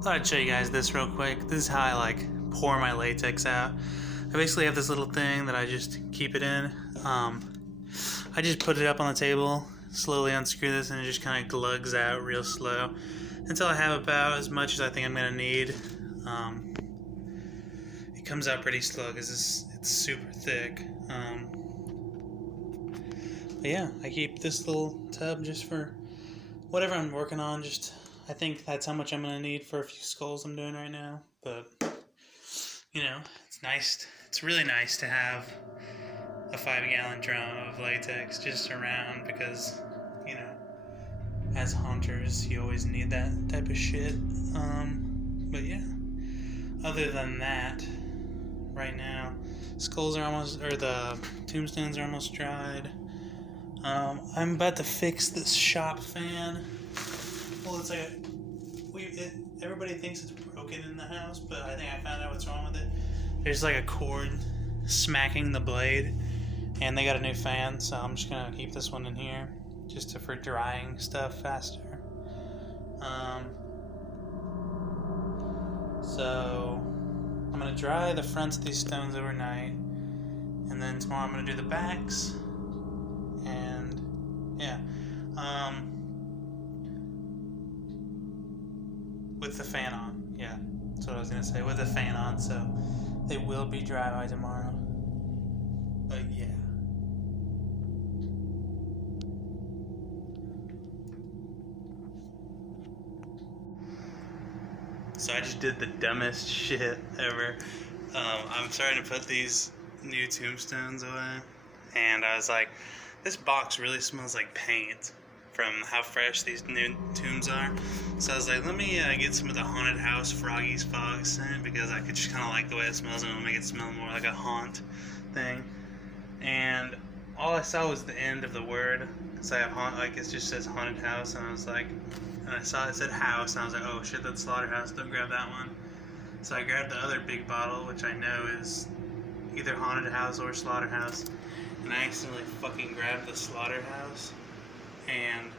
Thought I'd show you guys this real quick. This is how I like pour my latex out. I basically have this little thing that I just keep it in. I just put it up on the table, slowly unscrew this, and it just kind of glugs out real slow until I have about as much as I think I'm gonna need. It comes out pretty slow because it's super thick. But yeah, I keep this little tub just for whatever I'm working on. I think that's how much I'm gonna need for a few skulls I'm doing right now. But you know, it's nice. It's really nice to have a 5-gallon drum of latex just around because, you know, as hunters, you always need that type of shit. But yeah, other than that, right now, the tombstones are almost dried. I'm about to fix this shop fan. Well, it's like everybody thinks it's broken in the house, but I think I found out what's wrong with it. There's like a cord smacking the blade, and they got a new fan, so I'm just gonna keep this one in here just for drying stuff faster. So I'm gonna dry the fronts of these stones overnight, and then tomorrow I'm gonna do the backs, and yeah, with the fan on. Yeah, that's what I was gonna say, with the fan on, so they will be dry by tomorrow. But yeah. So I just did the dumbest shit ever. I'm starting to put these new tombstones away, and I was like, this box really smells like paint from how fresh these new tombs are. So I was like, let me get some of the Haunted House Froggy's Fog scent, because I could just kind of like the way it smells, and it'll make it smell more like a haunt thing. And all I saw was the end of the word, because I have it just says Haunted House, and I was like, and I saw it said house, and I was like, oh shit, that's Slaughterhouse, don't grab that one. So I grabbed the other big bottle, which I know is either Haunted House or Slaughterhouse, and I accidentally fucking grabbed the Slaughterhouse, and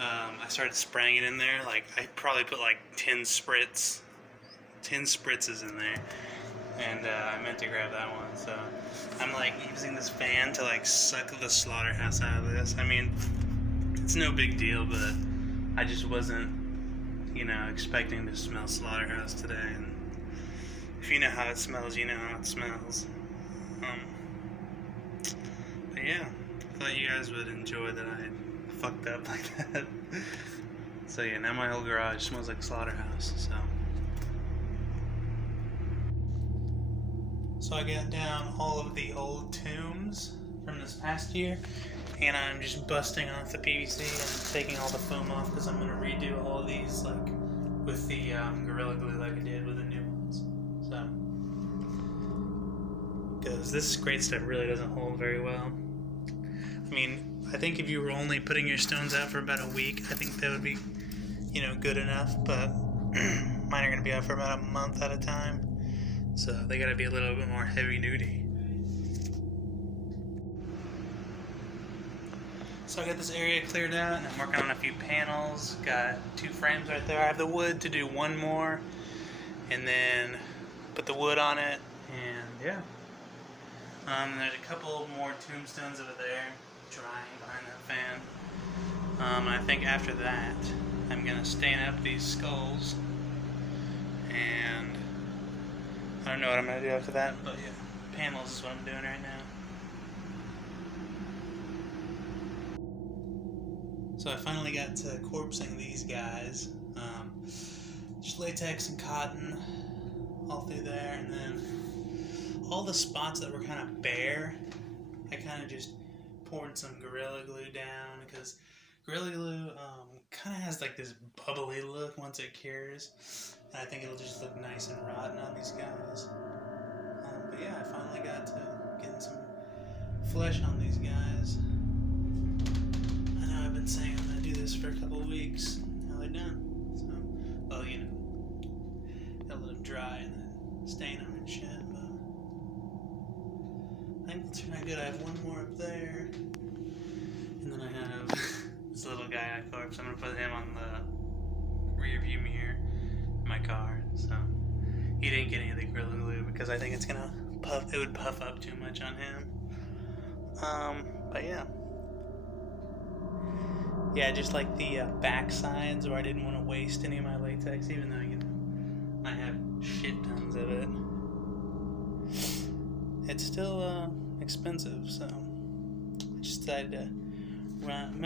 I started spraying it in there. Like, I probably put like 10 spritzes in there, and I meant to grab that one, so I'm like using this fan to like suck the Slaughterhouse out of this. I mean, it's no big deal, but I just wasn't, expecting to smell Slaughterhouse today, and if you know how it smells, you know how it smells. But yeah, I thought you guys would enjoy that I fucked up like that. So yeah, now my whole garage smells like Slaughterhouse, So I got down all of the old tombs from this past year, and I'm just busting off the PVC and taking all the foam off, because I'm going to redo all of these like with the Gorilla Glue like I did with the new ones. So, because this great stuff really doesn't hold very well. I mean, I think if you were only putting your stones out for about a week, I think that would be, good enough, but mine are going to be out for about a month at a time, so they got to be a little bit more heavy duty. So I got this area cleared out, and I'm working on a few panels. Got 2 frames right there. I have the wood to do one more, and then put the wood on it, and yeah. There's a couple more tombstones over there drying behind that fan. And I think after that, I'm gonna stain up these skulls, and I don't know what I'm gonna do after that, but yeah, panels is what I'm doing right now. So I finally got to corpsing these guys. Just latex and cotton all through there, and then all the spots that were kind of bare, I kind of just poured some Gorilla Glue down, because Gorilla Glue kind of has like this bubbly look once it cures, and I think it'll just look nice and rotten on these guys. But yeah, I finally got to getting some flesh on these guys. I've been saying I'm going to do this for a couple of weeks. Now they're done. So, well, gotta let them dry and then stain them and shit, but I think they'll turn out good. I have one more up there, and then I have this little guy I corpse. I'm going to put him on the rear view mirror, he didn't get any of the Gorilla Glue because I think it's gonna puff. It would puff up too much on him. But yeah. Yeah, just like the back sides where I didn't want to waste any of my latex, even though I have shit tons of it. It's still expensive, so I just decided to run.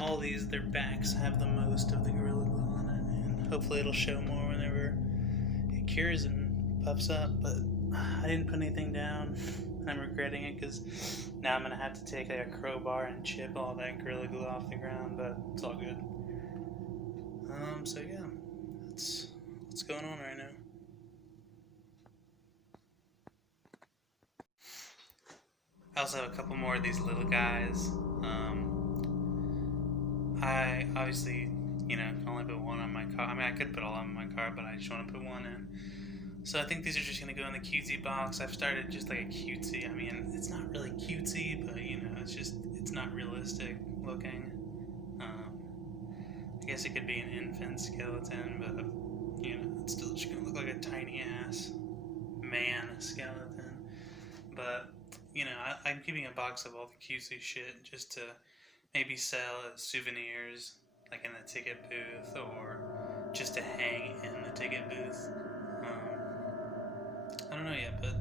All these, their backs have the most of the Gorilla Glue on it, and hopefully it'll show more whenever it cures and puffs up, but I didn't put anything down. I'm regretting it because now I'm gonna have to take a crowbar and chip all that Gorilla Glue off the ground, but it's all good. So yeah, that's what's going on right now. I also have a couple more of these little guys. I obviously, can only put one on my car. I mean, I could put all of them on my car, but I just want to put one in. So I think these are just going to go in the cutesy box. I've started just like a cutesy. I mean, it's not really cutesy, but it's not realistic looking. I guess it could be an infant skeleton, but it's still just going to look like a tiny ass man skeleton. But, I'm keeping a box of all the cutesy shit just to maybe sell as souvenirs, like in the ticket booth, or just to hang in the ticket booth. I don't know yet, but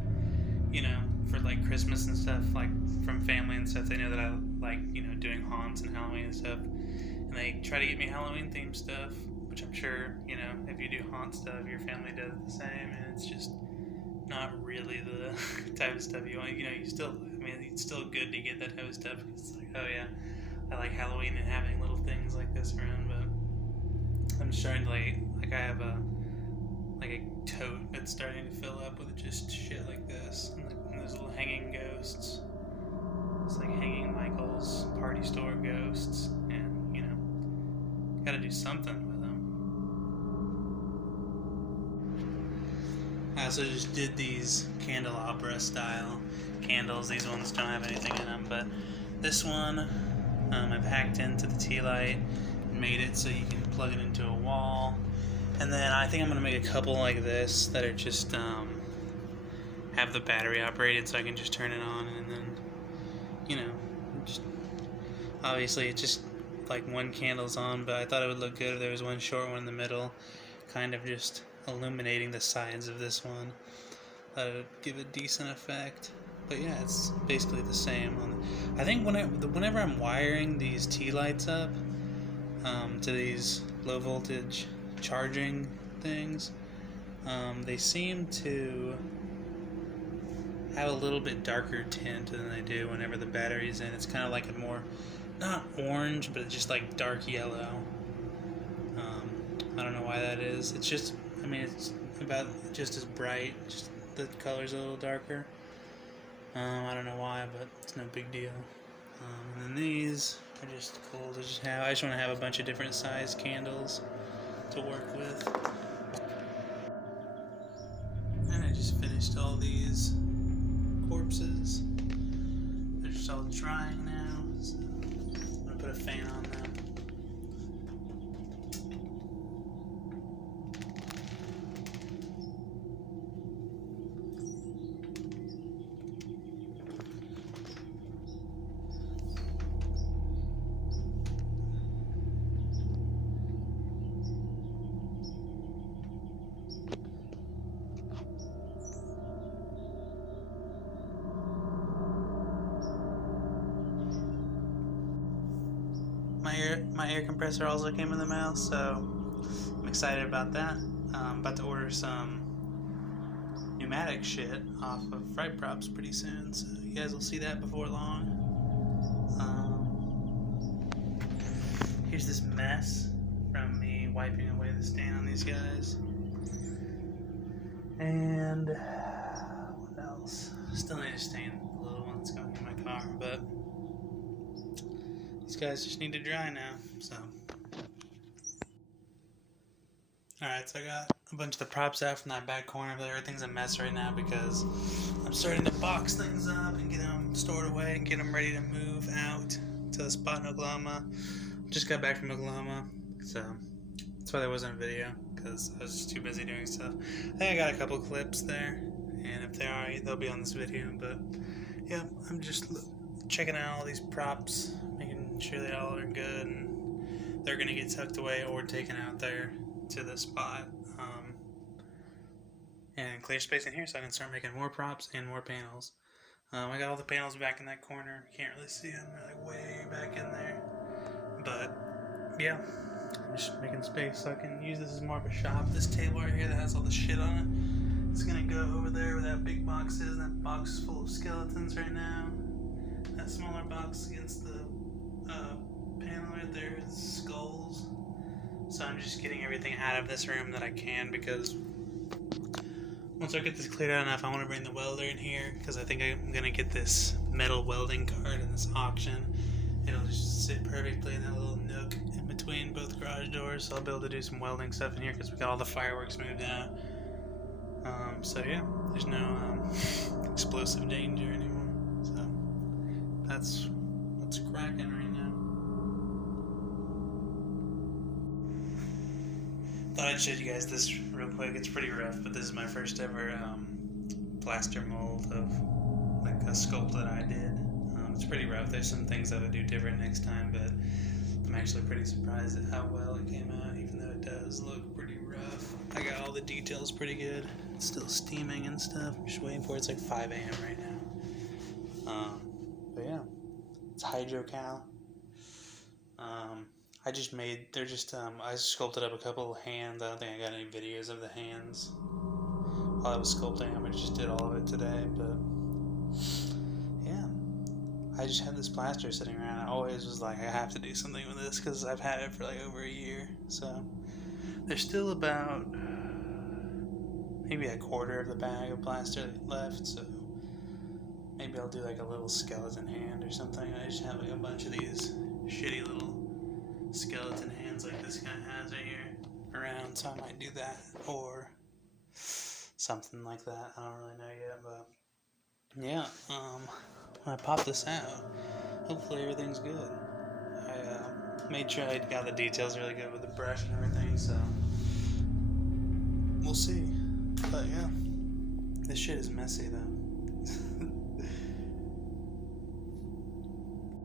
for like Christmas and stuff, like from family and stuff, they know that I like doing haunts and Halloween and stuff, and they try to get me Halloween themed stuff, which I'm sure if you do haunt stuff, your family does the same, and it's just not really the type of stuff you want. It's still good to get that type of stuff. It's like, oh yeah, I like Halloween and having little things like this around, but I'm just starting to like I have a tote that's starting to fill up with just shit like this, and those little hanging ghosts. It's like hanging Michael's party store ghosts, and gotta do something with them. I also just did these candelabra style candles. These ones don't have anything in them, but this one I've hacked into the tea light and made it so you can plug it into a wall. And then I think I'm going to make a couple like this that are just have the battery operated, so I can just turn it on, and then just obviously it's just like one candle's on, but I thought it would look good if there was one short one in the middle, kind of just illuminating the sides of this one. Thought it would give a decent effect. But yeah, it's basically the same. I think whenever I'm wiring these tea lights up to these low voltage charging things, they seem to have a little bit darker tint than they do whenever the battery's in. It's kind of like a more, not orange, but just like dark yellow. I don't know why that is. It's just, it's about just as bright, just the color's a little darker. I don't know why, but it's no big deal. And then these are just cool to just have. I just want to have a bunch of different size candles to work with. And I just finished all these corpses. They're just all drying now, so I'm gonna put a fan on them. My air compressor also came in the mail, so I'm excited about that. I'm about to order some pneumatic shit off of Fright Props pretty soon, so you guys will see that before long. Here's this mess from me wiping away the stain on these guys. And what else? Still need to stain the little one that's going in my car, but these guys just need to dry now, so. Alright, so I got a bunch of the props out from that back corner, but everything's a mess right now because I'm starting to box things up and get them stored away and get them ready to move out to the spot in Oklahoma. Just got back from Oklahoma, so that's why there wasn't a video. because I was just too busy doing stuff. I think I got a couple clips there, and if they are, they'll be on this video. But yeah, I'm just checking out all these props, making sure they all are good, and they're gonna get tucked away or taken out there to the spot, and clear space in here so I can start making more props and more panels. I got all the panels back in that corner. You can't really see them; they're like way back in there. But yeah, I'm just making space so I can use this as more of a shop. This table right here that has all the shit on it, it's gonna go over there where that big box is. That box is full of skeletons right now. That smaller box against the panel right there is skulls. So I'm just getting everything out of this room that I can, because once I get this cleared out enough, I want to bring the welder in here, because I think I'm going to get this metal welding cart in this auction. It'll just sit perfectly in that little nook in between both garage doors, so I'll be able to do some welding stuff in here because we got all the fireworks moved out. So yeah, there's no explosive danger anymore. So that's what's cracking right now. Thought I'd show you guys this real quick. It's pretty rough, but this is my first ever plaster mold of like a sculpt that I did. It's pretty rough. There's some things I would do different next time, but I'm actually pretty surprised at how well it came out, even though it does look pretty rough. I got all the details pretty good. It's still steaming and stuff. I'm just waiting for it. It's like 5 a.m. right now. But yeah, it's hydrocal. I sculpted up a couple of hands. I don't think I got any videos of the hands while I was sculpting them. I just did all of it today, but yeah, I just had this plaster sitting around. I always was like, I have to do something with this because I've had it for like over a year. So there's still about maybe a quarter of the bag of plaster left, so maybe I'll do like a little skeleton hand or something. I just have like a bunch of these shitty little skeleton hands like this guy has right here around, so I might do that or something like that. I don't really know yet, but yeah, when I pop this out, hopefully everything's good. I made sure I got the details really good with the brush and everything, so we'll see. But yeah, this shit is messy though.